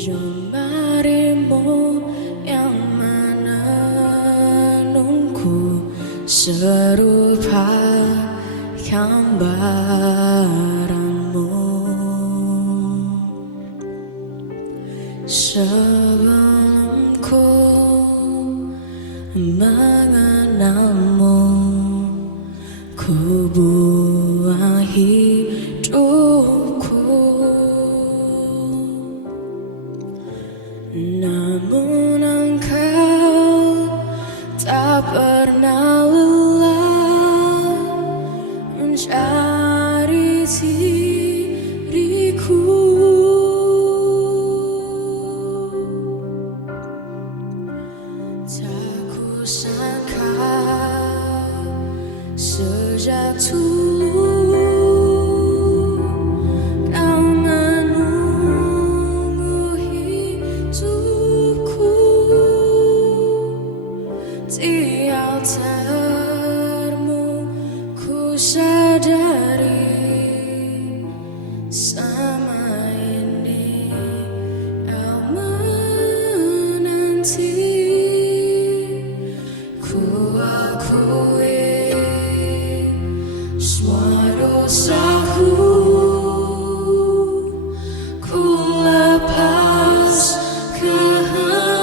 Jemarimu yang menenungku serupa gambaranmu. Sebelum ku mengenalmu, ku buang hidupku. Namun engkau tak pernah lelah mencari diriku. Tak kusangka sejak dulu kau menunggu hidupku. Di altarmu ku sadari sama ini kau menanti. Ku akui semua dosaku, ku lepas kehendakku.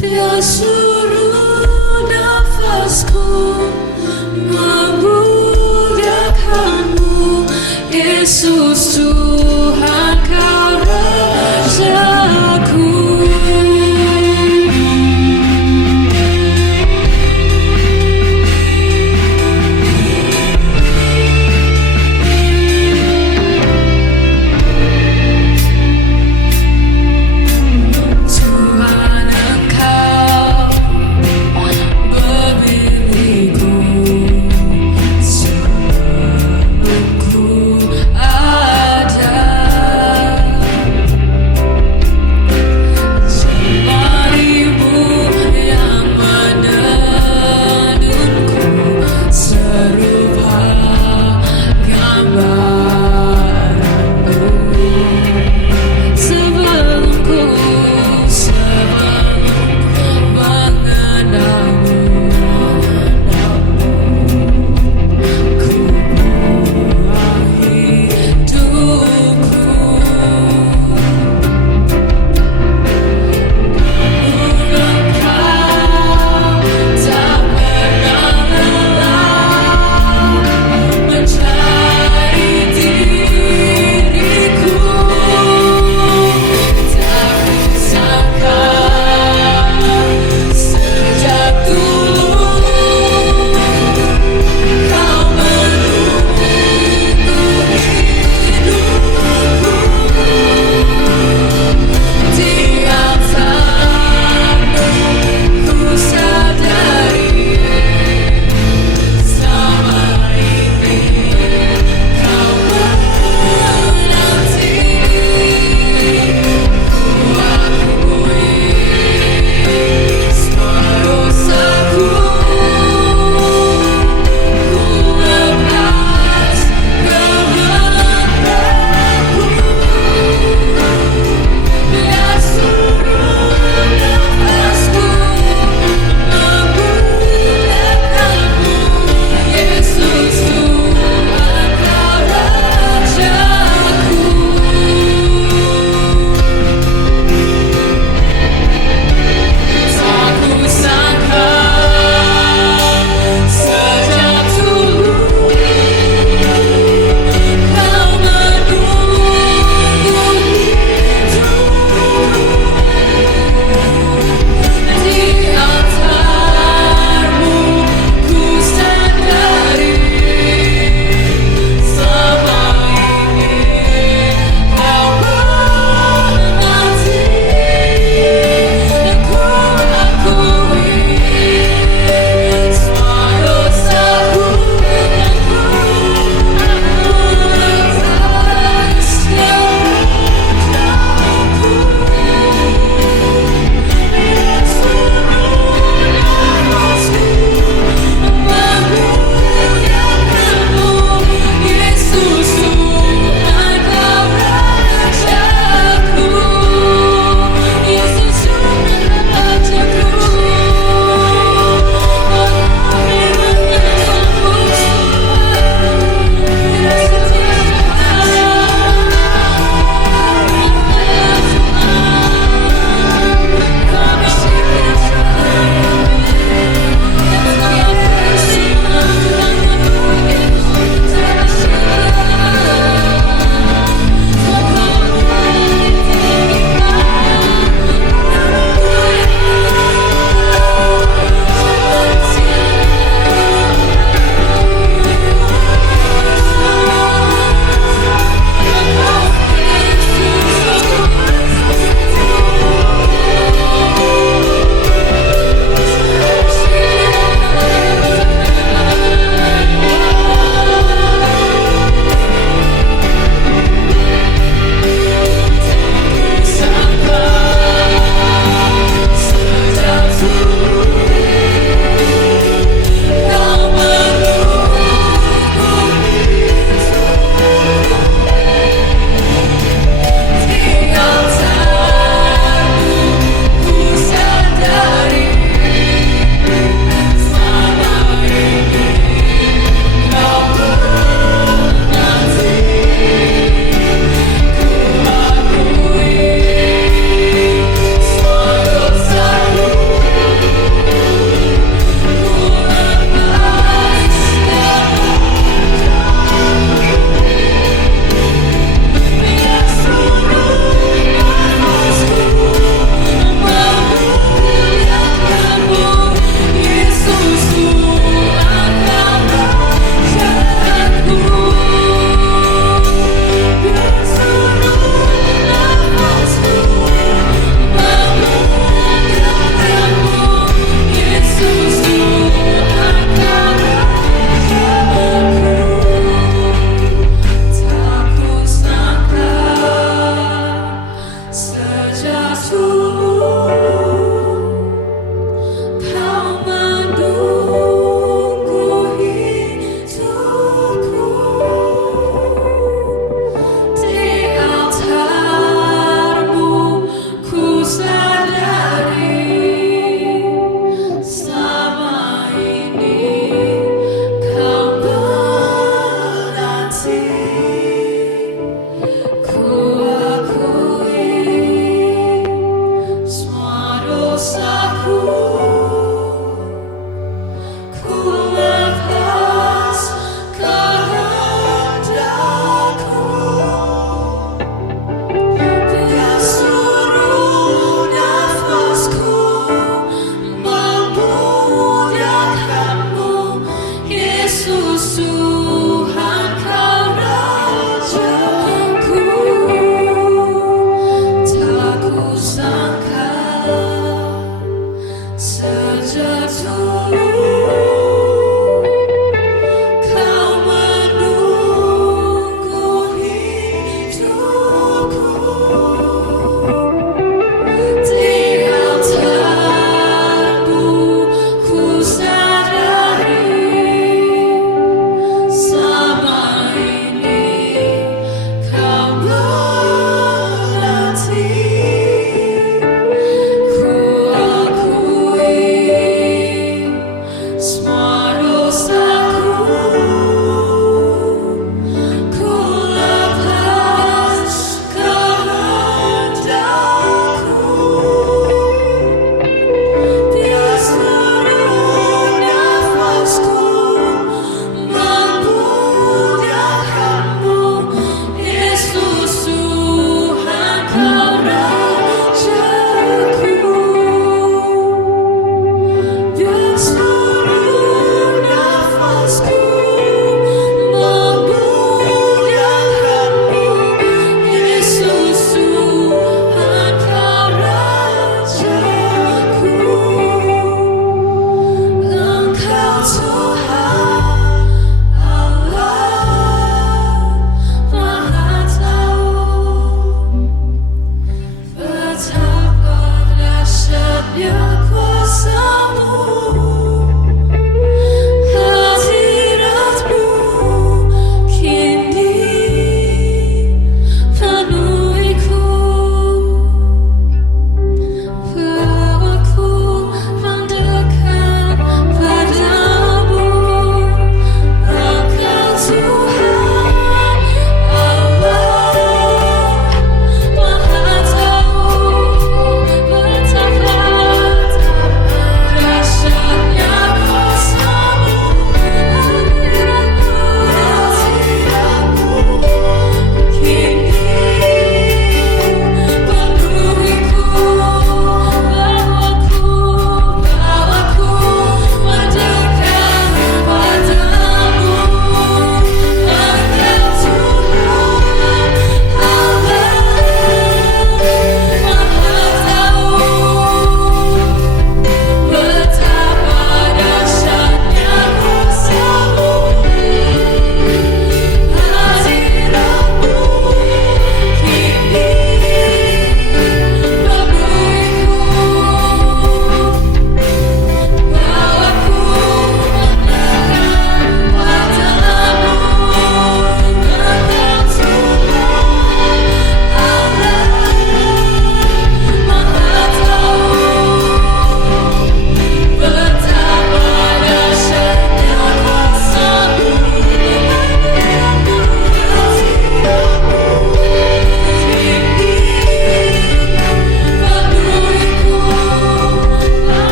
Biar seluruh nafasku memuji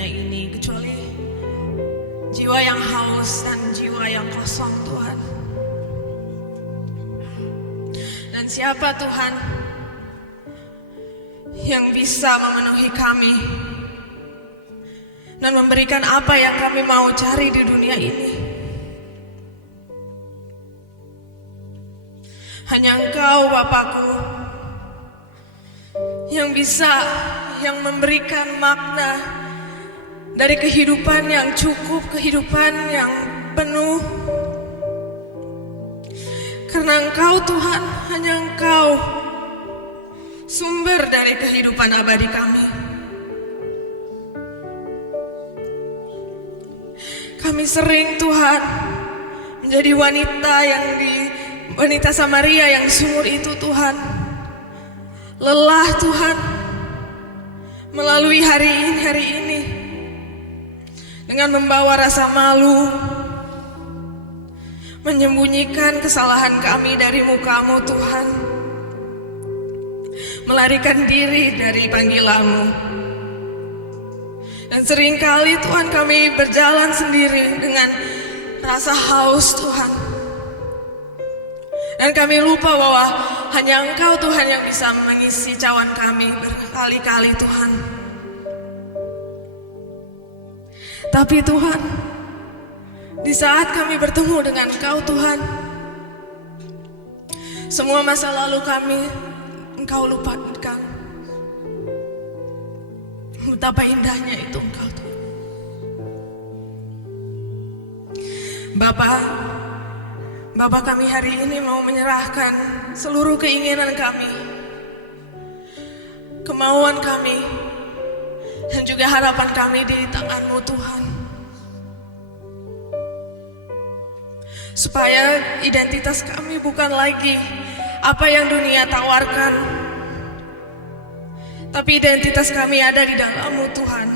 dunia ini kecuali jiwa yang haus dan jiwa yang kosong, Tuhan. Dan siapa Tuhan yang bisa memenuhi kami dan memberikan apa yang kami mau cari di dunia ini? Hanya Engkau, Bapakku, yang bisa, yang memberikan makna dari kehidupan yang cukup, kehidupan yang penuh. Karena Engkau, Tuhan, hanya Engkau sumber dari kehidupan abadi kami. Kami sering, Tuhan, menjadi wanita Samaria yang sumur itu, Tuhan. Lelah, Tuhan, melalui hari ini dengan membawa rasa malu, menyembunyikan kesalahan kami dari muka-Mu, Tuhan, melarikan diri dari panggilan-Mu. Dan seringkali, Tuhan, kami berjalan sendiri dengan rasa haus, Tuhan. Dan kami lupa bahwa hanya Engkau, Tuhan, yang bisa mengisi cawan kami berkali-kali, Tuhan. Tapi Tuhan, di saat kami bertemu dengan Engkau, Tuhan, semua masa lalu kami Engkau lupakan. Betapa indahnya itu Engkau, Tuhan. Bapa kami hari ini mau menyerahkan seluruh keinginan kami, kemauan kami, dan juga harapan kami di tangan-Mu, Tuhan. Supaya identitas kami bukan lagi apa yang dunia tawarkan, tapi identitas kami ada di dalam-Mu, Tuhan.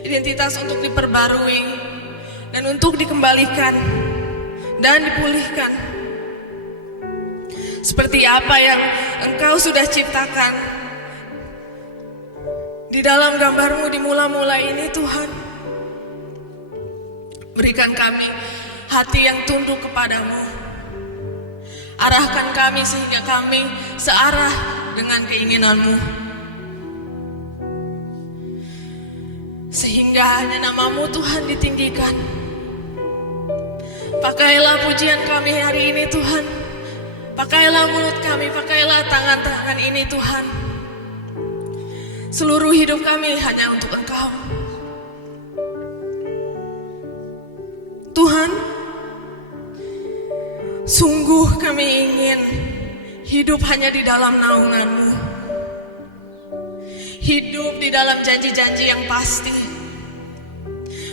Identitas untuk diperbarui dan untuk dikembalikan dan dipulihkan seperti apa yang Engkau sudah ciptakan di dalam gambar-Mu di mula-mula ini, Tuhan. Berikan kami hati yang tunduk kepadamu. Arahkan kami sehingga kami searah dengan keinginan-Mu, sehingga hanya nama-Mu, Tuhan, ditinggikan. Pakailah pujian kami hari ini, Tuhan. Pakailah mulut kami, pakailah tangan-tangan ini, Tuhan. Seluruh hidup kami hanya untuk Engkau. Tuhan, sungguh kami ingin hidup hanya di dalam naungan-Mu. Hidup di dalam janji-janji yang pasti,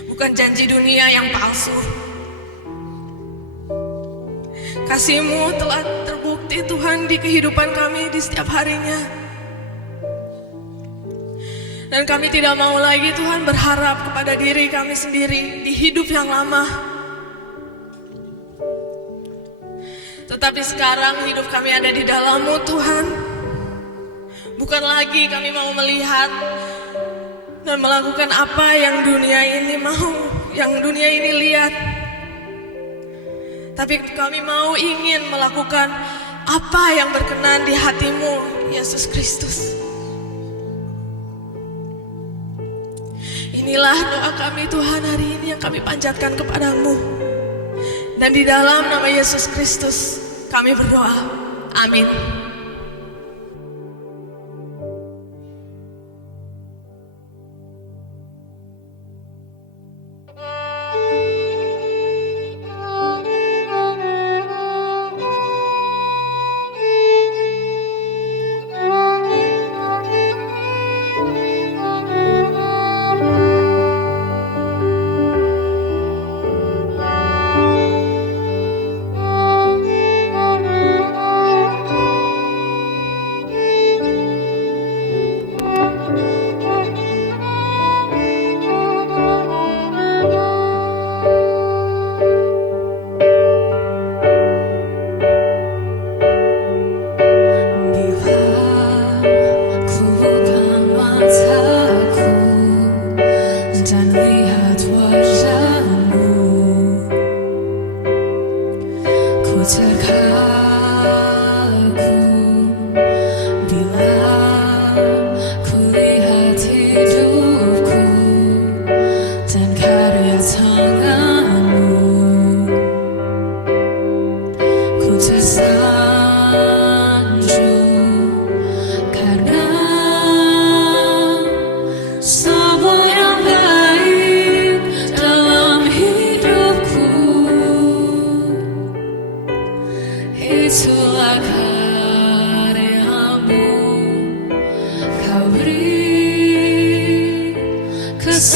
bukan janji dunia yang palsu. Kasih-Mu telah terbukti, Tuhan, di kehidupan kami di setiap harinya. Dan kami tidak mau lagi, Tuhan, berharap kepada diri kami sendiri di hidup yang lama. Tetapi sekarang hidup kami ada di dalam-Mu, Tuhan. Bukan lagi kami mau melihat dan melakukan apa yang dunia ini mau, yang dunia ini lihat. Tapi kami mau ingin melakukan apa yang berkenan di hati-Mu, Yesus Kristus. Inilah doa kami, Tuhan, hari ini yang kami panjatkan kepadamu. Dan di dalam nama Yesus Kristus kami berdoa. Amin.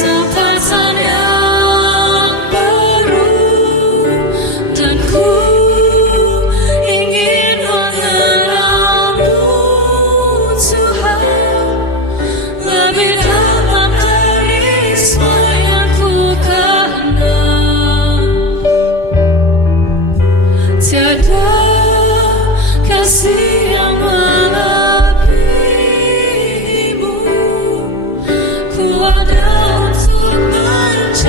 kesempatan yang baru, dan ku ingin mengenalmu Tuhan lebih dalam dari semua yang ku kenal. Tiada kasih yang melebihimu, ku ada untuk mencari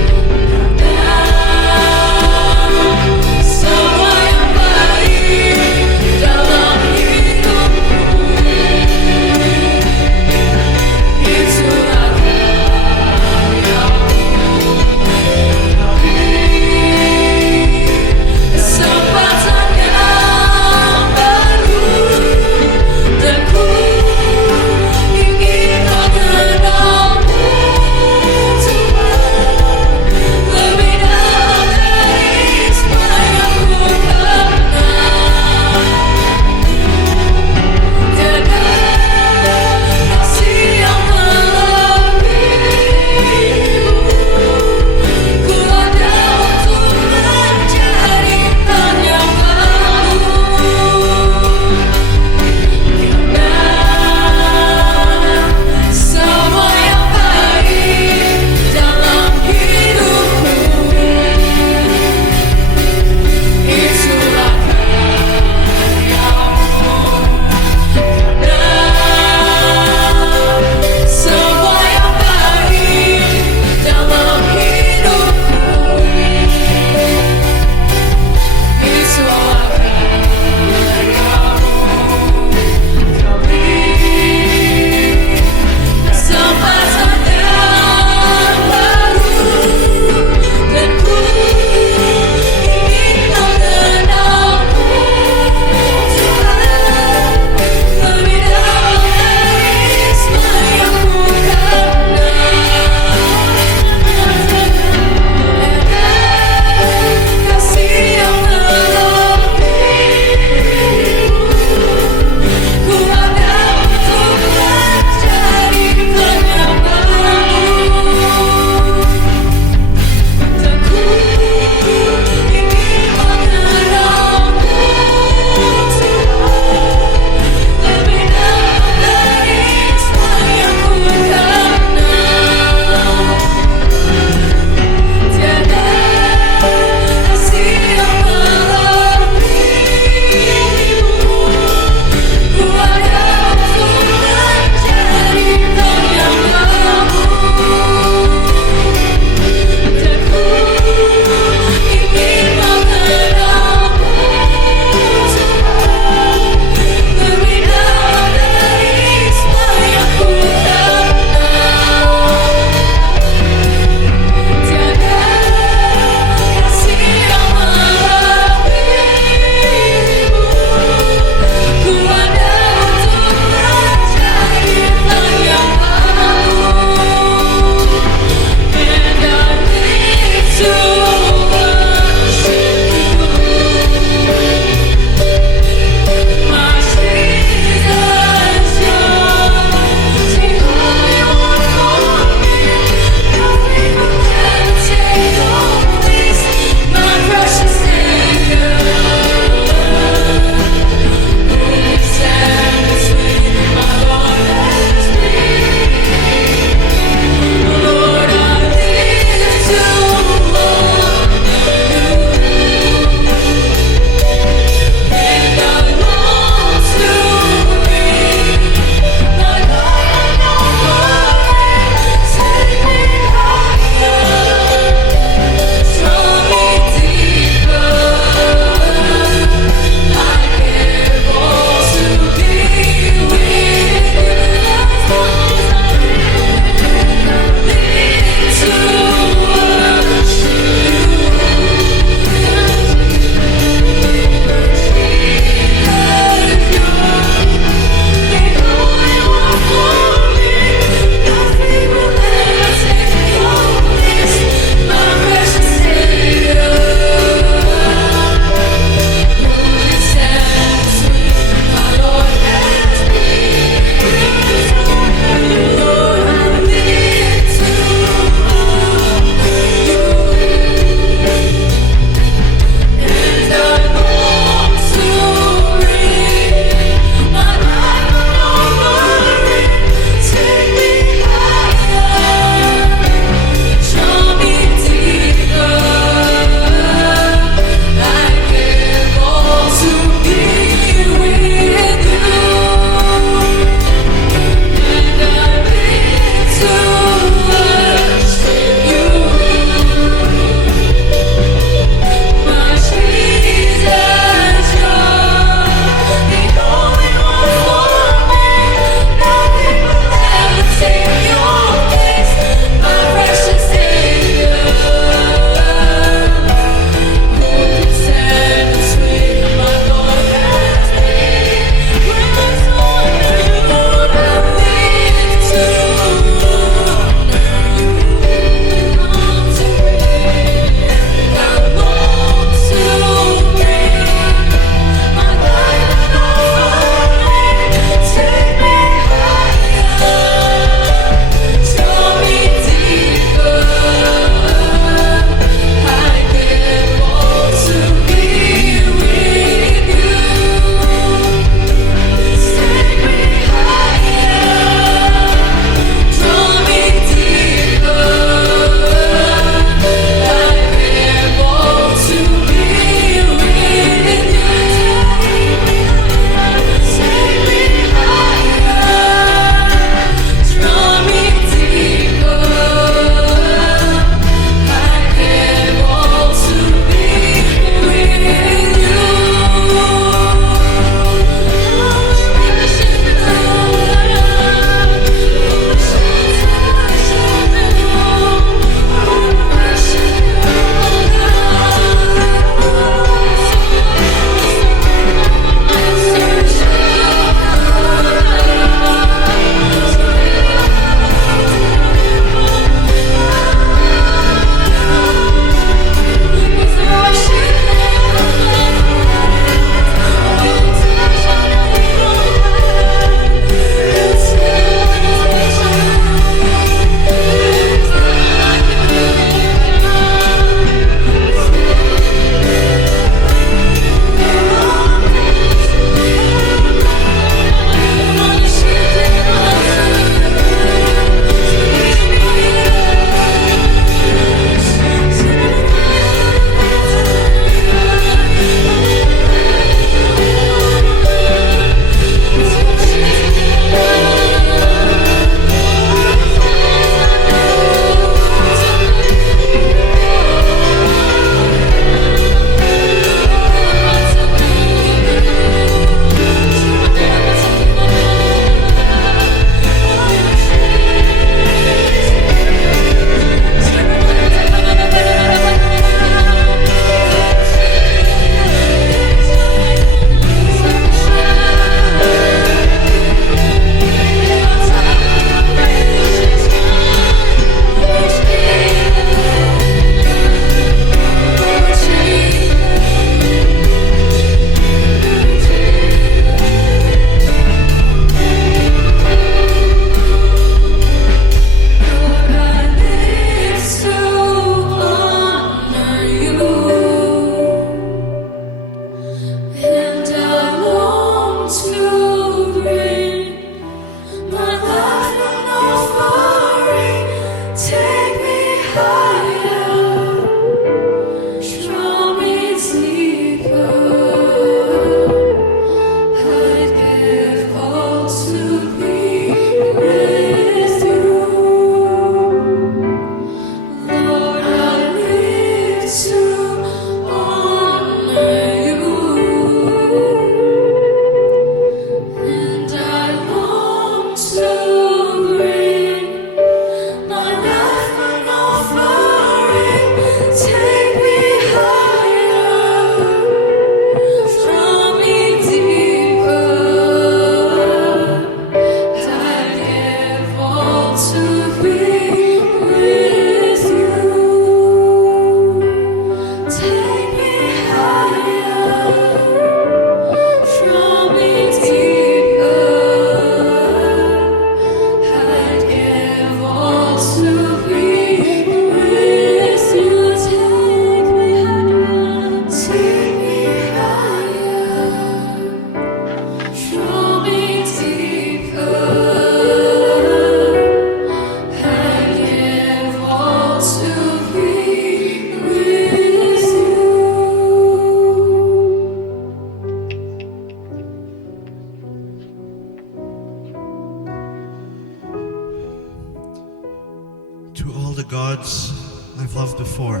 the gods I've loved before.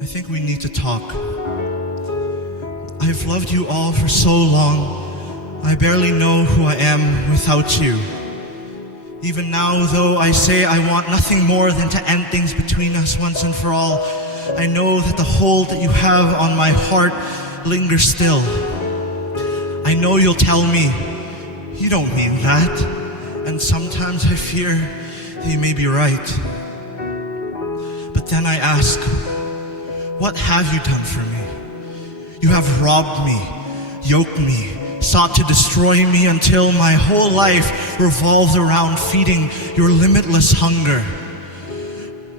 I think we need to talk. I've loved you all for so long, I barely know who I am without you. Even now, though I say I want nothing more than to end things between us once and for all, I know that the hold that you have on my heart lingers still. I know you'll tell me, you don't mean that, and sometimes I fear that you may be right. But then I ask, what have you done for me? You have robbed me, yoked me, sought to destroy me until my whole life revolves around feeding your limitless hunger.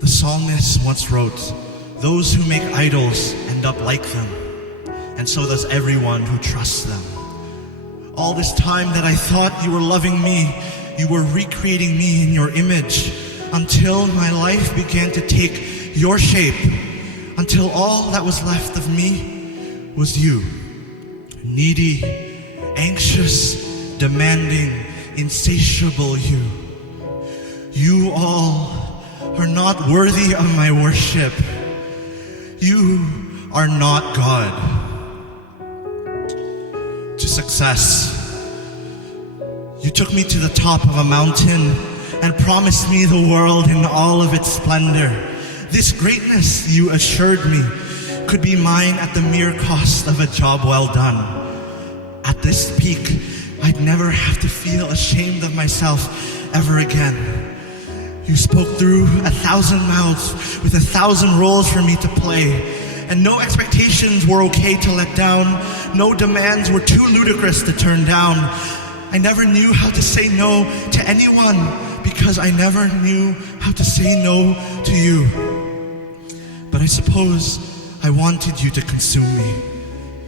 The psalmist once wrote, "Those who make idols end up like them, and so does everyone who trusts them." All this time that I thought you were loving me, you were recreating me in your image, until my life began to take your shape, until all that was left of me was you. Needy, anxious, demanding, insatiable you. You all are not worthy of my worship. You are not God. To success. You took me to the top of a mountain and promised me the world in all of its splendor. This greatness, you assured me, could be mine at the mere cost of a job well done. At this peak, I'd never have to feel ashamed of myself ever again. You spoke through 1,000 mouths with 1,000 roles for me to play, and no expectations were okay to let down. No demands were too ludicrous to turn down. I never knew how to say no to anyone because I never knew how to say no to you. But I suppose I wanted you to consume me.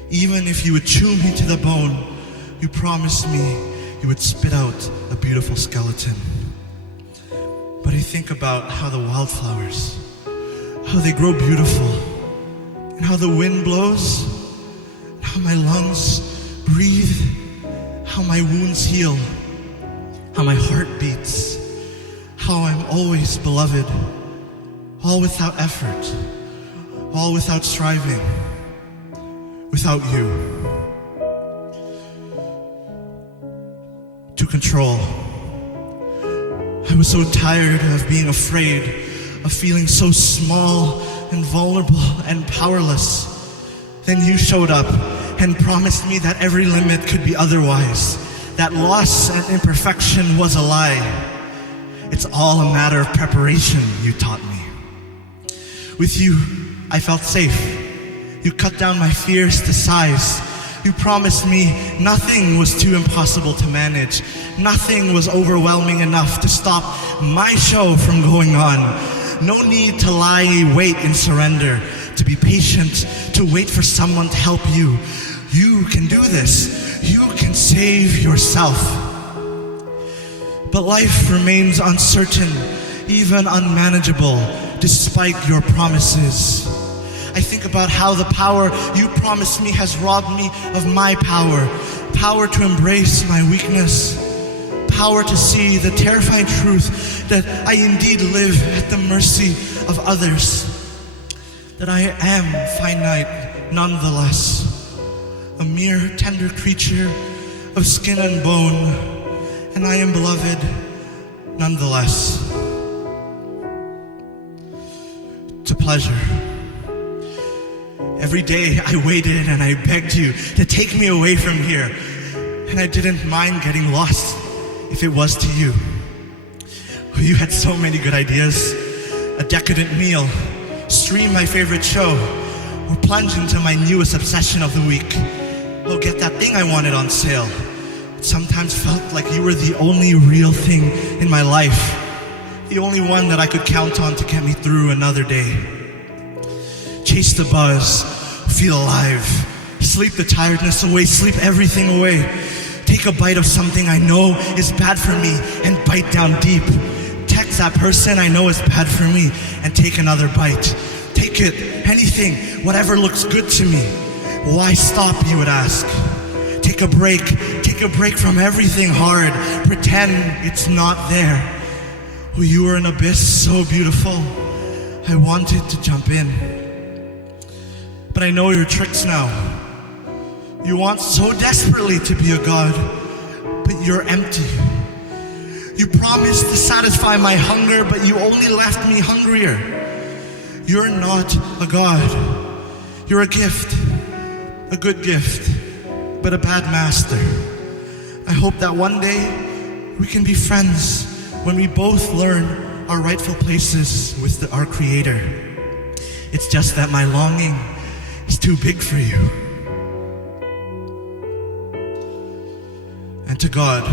Even if you would chew me to the bone, you promised me you would spit out a beautiful skeleton. But I think about how the wildflowers, how they grow beautiful, and how the wind blows, and how my lungs breathe, how my wounds heal, how my heart beats, how I'm always beloved, all without effort, all without striving, without you. To control. I was so tired of being afraid, of feeling so small and vulnerable and powerless. Then you showed up and promised me that every limit could be otherwise, that loss and imperfection was a lie. It's all a matter of preparation, you taught me. With you, I felt safe. You cut down my fears to size. You promised me nothing was too impossible to manage. Nothing was overwhelming enough to stop my show from going on. No need to lie, wait, and surrender. To be patient, to wait for someone to help you. You can do this. You can save yourself. But life remains uncertain, even unmanageable, despite your promises. I think about how the power you promised me has robbed me of my power. Power to embrace my weakness. Power to see the terrifying truth that I indeed live at the mercy of others. That I am finite nonetheless. A mere tender creature of skin and bone. And I am beloved nonetheless. To pleasure. Every day I waited and I begged you to take me away from here. And I didn't mind getting lost if it was to you. You had so many good ideas. A decadent meal, stream my favorite show, or plunge into my newest obsession of the week. Or get that thing I wanted on sale. It sometimes felt like you were the only real thing in my life. The only one that I could count on to get me through another day. Chase the buzz, feel alive. Sleep the tiredness away, sleep everything away. Take a bite of something I know is bad for me and bite down deep. Text that person I know is bad for me and take another bite. Take it, anything, whatever looks good to me. Why stop, you would ask? Take a break from everything hard. Pretend it's not there. Oh, you are an abyss so beautiful. I wanted to jump in. But I know your tricks now. You want so desperately to be a God, but you're empty. You promised to satisfy my hunger, but you only left me hungrier. You're not a God. You're a gift. A good gift, but a bad master. I hope that one day we can be friends when we both learn our rightful places with our Creator. It's just that my longing is too big for you. And to God,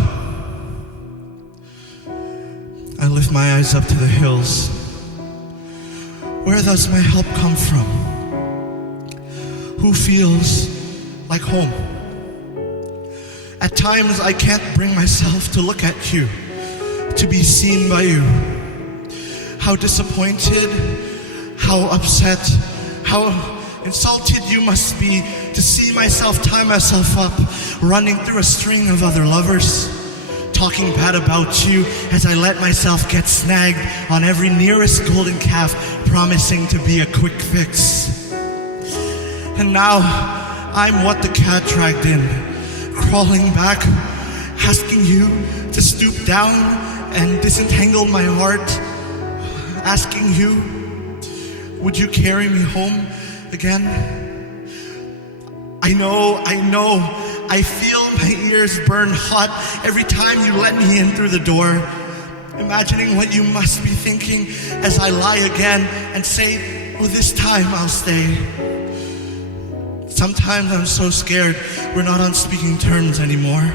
I lift my eyes up to the hills. Where does my help come from? Who feels like home? At times I can't bring myself to look at you, to be seen by you. How disappointed, how upset, how insulted you must be to see myself tie myself up, running through a string of other lovers, talking bad about you as I let myself get snagged on every nearest golden calf, promising to be a quick fix. And now I'm what the cat dragged in, crawling back, asking you to stoop down and disentangle my heart, asking you, would you carry me home again? I know, I feel my ears burn hot every time you let me in through the door, imagining what you must be thinking as I lie again and say, oh, this time I'll stay. Sometimes I'm so scared we're not on speaking terms anymore.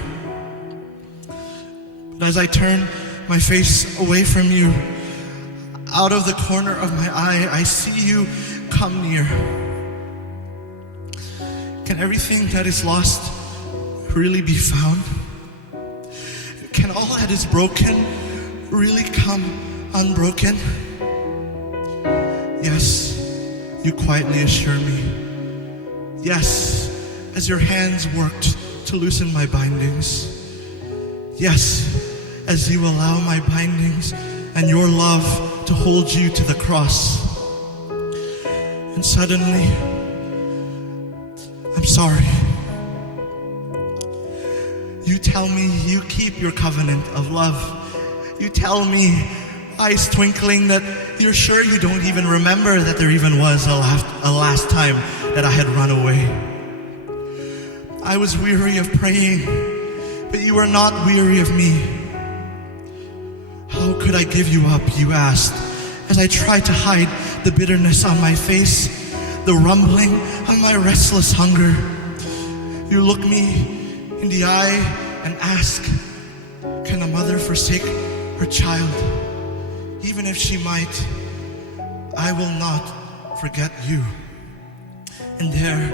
But as I turn my face away from you, out of the corner of my eye, I see you come near. Can everything that is lost really be found? Can all that is broken really come unbroken? Yes, you quietly assure me. Yes, as your hands worked to loosen my bindings. Yes, as you allow my bindings and your love to hold you to the cross. And suddenly, I'm sorry. You tell me you keep your covenant of love. You tell me, eyes twinkling, that you're sure you don't even remember that there even was a last time that I had run away. I was weary of praying, but you were not weary of me. How could I give you up, you asked, as I tried to hide the bitterness on my face, the rumbling on my restless hunger. You look me in the eye and ask, can a mother forsake her child? Even if she might, I will not forget you. And there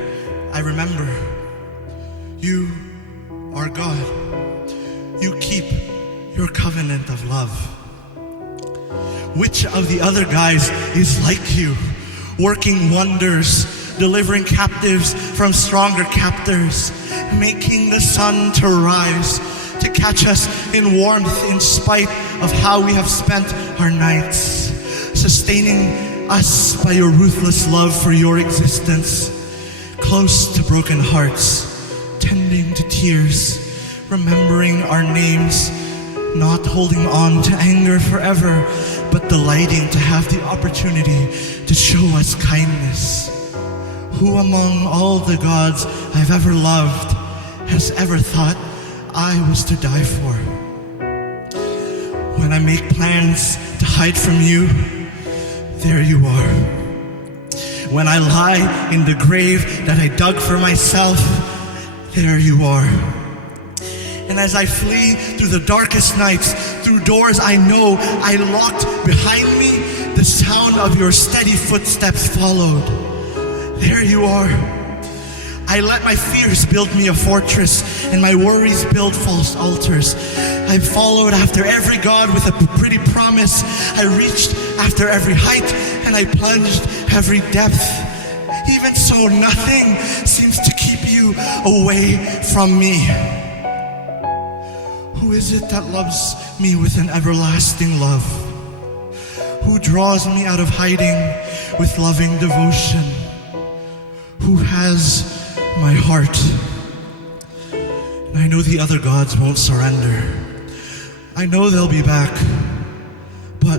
I remember, you are God. You keep your covenant of love. Which of the other guys is like you, working wonders, delivering captives from stronger captors, making the sun to rise, to catch us in warmth in spite of how we have spent our nights, sustaining us by your ruthless love for your existence, close to broken hearts, tending to tears, remembering our names, not holding on to anger forever, but delighting to have the opportunity to show us kindness. Who among all the gods I've ever loved has ever thought I was to die for? When I make plans to hide from you, there you are. When I lie in the grave that I dug for myself, there you are. And as I flee through the darkest nights, through doors I know I locked behind me, the sound of your steady footsteps followed. There you are. I let my fears build me a fortress, and my worries build false altars. I followed after every god with a pretty promise. I reached after every height, and I plunged every depth. Even so, nothing seems to keep you away from me. Who is it that loves me with an everlasting love? who draws me out of hiding with loving devotion, who has my heart. And I know the other gods won't surrender. I know they'll be back. But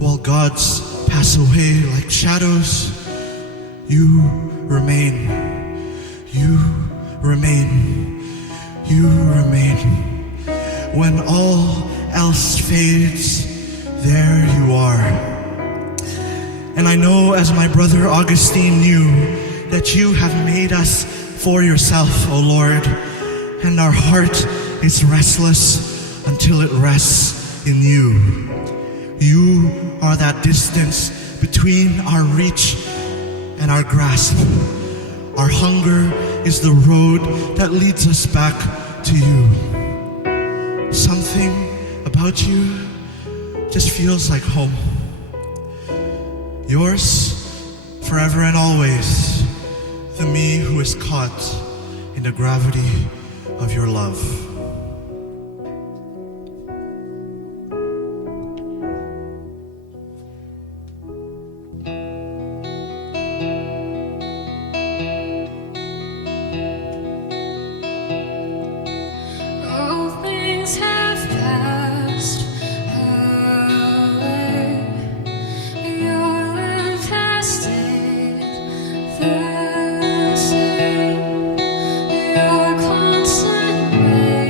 while gods pass away like shadows, you remain. You remain. You remain. When all else fades, there you are. And I know, as my brother Augustine knew, that you have made us for yourself, O Lord, and our heart is restless until it rests in you. You are that distance between our reach and our grasp. Our hunger is the road that leads us back to you. Something about you just feels like home. Yours, forever and always, the me who is caught in the gravity of your love. All things have passed away. Your love has stayed the same. Your constant way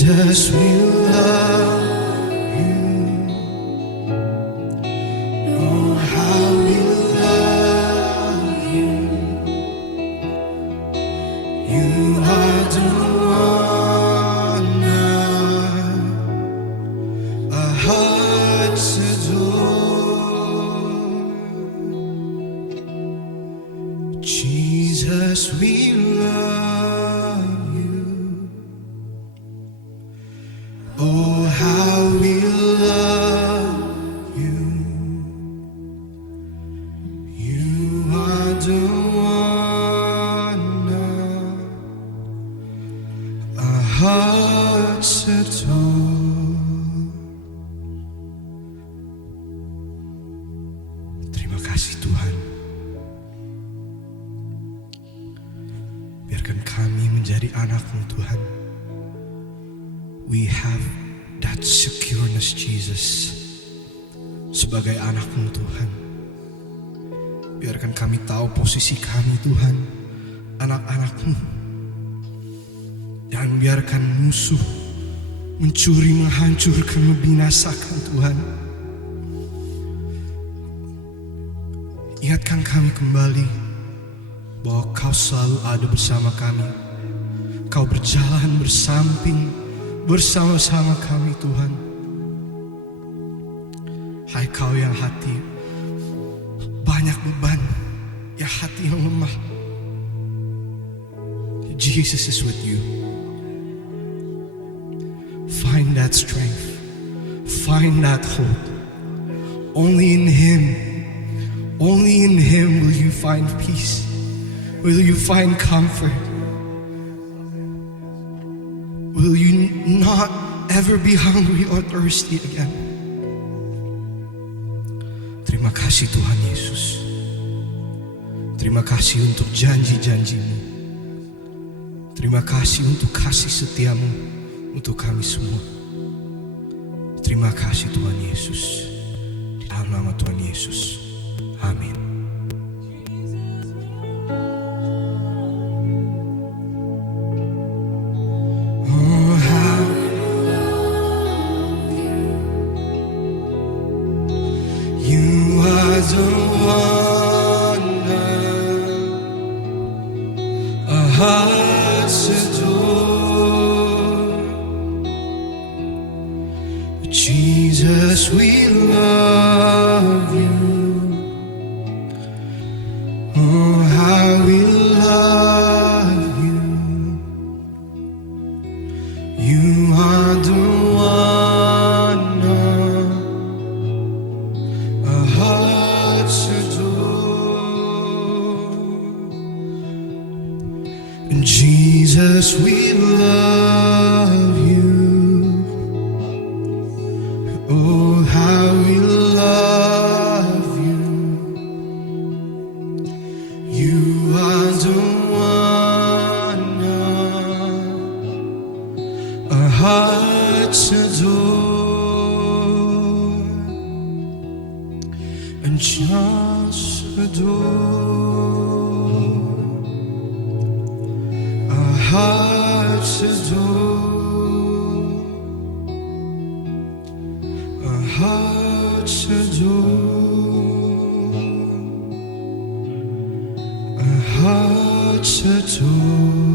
Jesus, we love you. Oh, how we love you. You are the one our hearts adore. Jesus, we love you. Oh, how we love you. You are the one our hearts adore. Terima kasih Tuhan. Biarkan kami menjadi anak-Mu Tuhan. We have that secureness, Jesus, sebagai anak-Mu Tuhan. Biarkan kami tahu posisi kami Tuhan, anak-anak-Mu. Jangan biarkan musuh mencuri, menghancurkan, membinasakan Tuhan. Ingatkan kami kembali bahwa Kau selalu ada bersama kami. Kau berjalan bersamping bersama-sama kami Tuhan. Hai Kau yang hati banyak beban, ya hati yang lemah, Jesus is with you. Find that strength, find that hope. Only in Him will you find peace, will you find comfort. Will you not ever be hungry or thirsty again? Terima kasih Tuhan Yesus. Terima kasih untuk janji-janji-Mu. Terima kasih untuk kasih setia-Mu untuk kami semua. Terima kasih Tuhan Yesus. Di dalam nama Tuhan Yesus. Amin. You are the one our hearts adore. Jesus, we love you. Oh, how we love you. You are the one our hearts adore. And Jesus, we love you. Oh, how we love you. You are the one our hearts adore. And just adore. Our hearts adore. Our hearts adore. Our hearts adore.